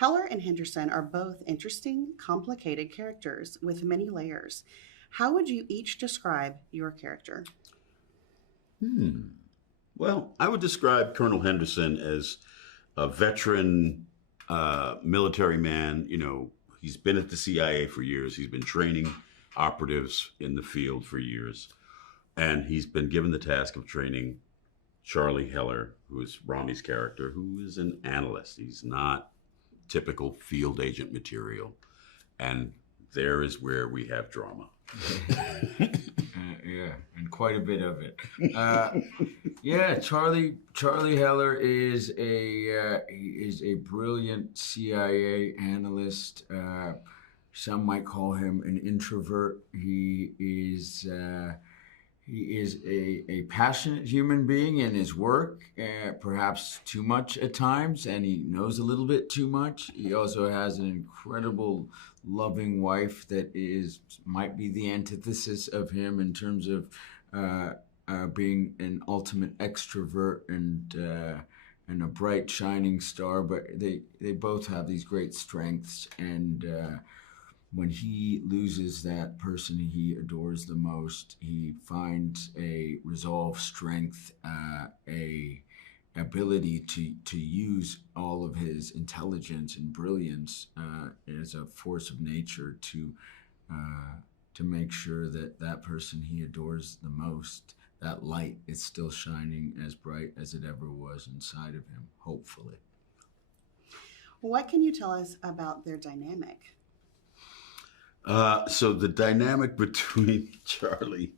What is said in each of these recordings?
Heller and Henderson are both interesting, complicated characters with many layers. How would you each describe your character? Well, I would describe Colonel Henderson as a veteran military man. You know, he's been at the CIA for years. He's been training operatives in the field for years. And he's been given the task of training Charlie Heller, who is Rami's character, who is an analyst. He's not typical field agent material. And there is where we have drama. Yeah, and quite a bit of it. Yeah, Charlie Heller is a brilliant CIA analyst. Some might call him an introvert. He is a passionate human being in his work, perhaps too much at times, and he knows a little bit too much. He also has an incredible, loving wife that might be the antithesis of him in terms of being an ultimate extrovert and a bright, shining star. But they both have these great strengths, and when he loses that person he adores the most, he finds a resolve, strength, a ability to use all of his intelligence and brilliance as a force of nature to make sure that person he adores the most, that light is still shining as bright as it ever was inside of him, hopefully. What can you tell us about their dynamic? So the dynamic between Charlie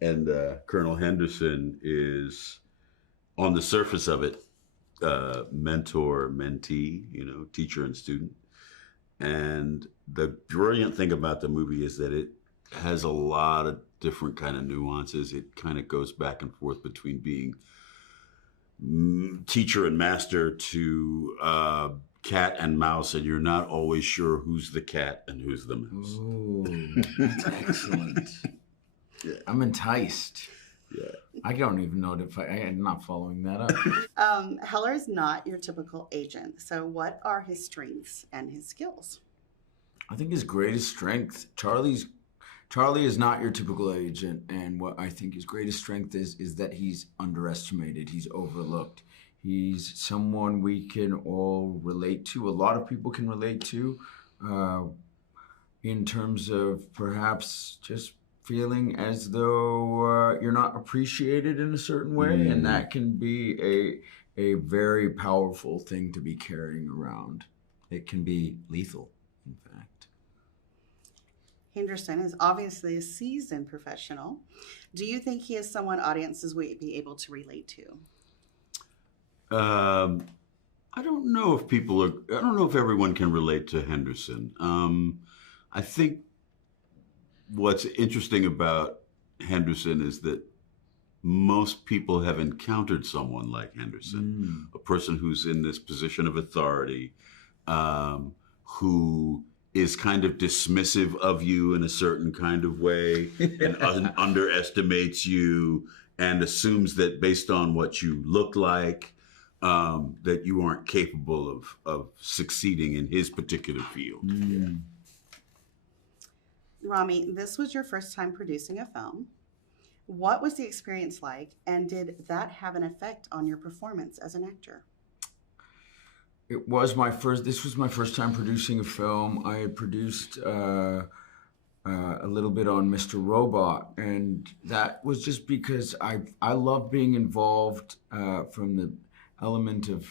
and Colonel Henderson is, on the surface of it, mentor-mentee, teacher and student. And the brilliant thing about the movie is that it has a lot of different kind of nuances. It kind of goes back and forth between being teacher and master to cat and mouse, and you're not always sure who's the cat and who's the mouse. Ooh, that's excellent. Yeah. I'm enticed. Yeah. I don't even know if I'm not following that up. Heller is not your typical agent. So what are his strengths and his skills? I think his greatest strength, Charlie is not your typical agent, and what I think his greatest strength is that he's underestimated, he's overlooked. He's someone we can all relate to. A lot of people can relate to in terms of perhaps just feeling as though you're not appreciated in a certain way. And that can be a very powerful thing to be carrying around. It can be lethal, in fact. Henderson is obviously a seasoned professional. Do you think he is someone audiences will be able to relate to? I don't know if everyone can relate to Henderson. I think what's interesting about Henderson is that most people have encountered someone like Henderson, a person who's in this position of authority, who is kind of dismissive of you in a certain kind of way and underestimates you and assumes that based on what you look like, that you aren't capable of succeeding in his particular field. Yeah. Rami, this was your first time producing a film. What was the experience like, and did that have an effect on your performance as an actor? This was my first time producing a film. I had produced a little bit on Mr. Robot, and that was just because I love being involved from the element of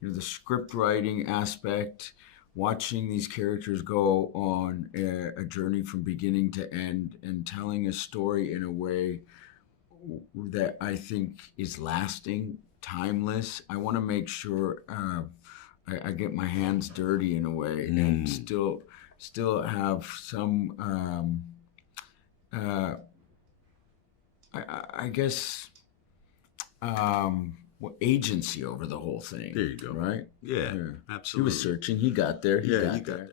the script writing aspect, watching these characters go on a journey from beginning to end and telling a story in a way that I think is lasting, timeless. I want to make sure I get my hands dirty in a way and still have some I guess agency over the whole thing. There you go. Right? Yeah, absolutely. He was searching. He got there. He got there.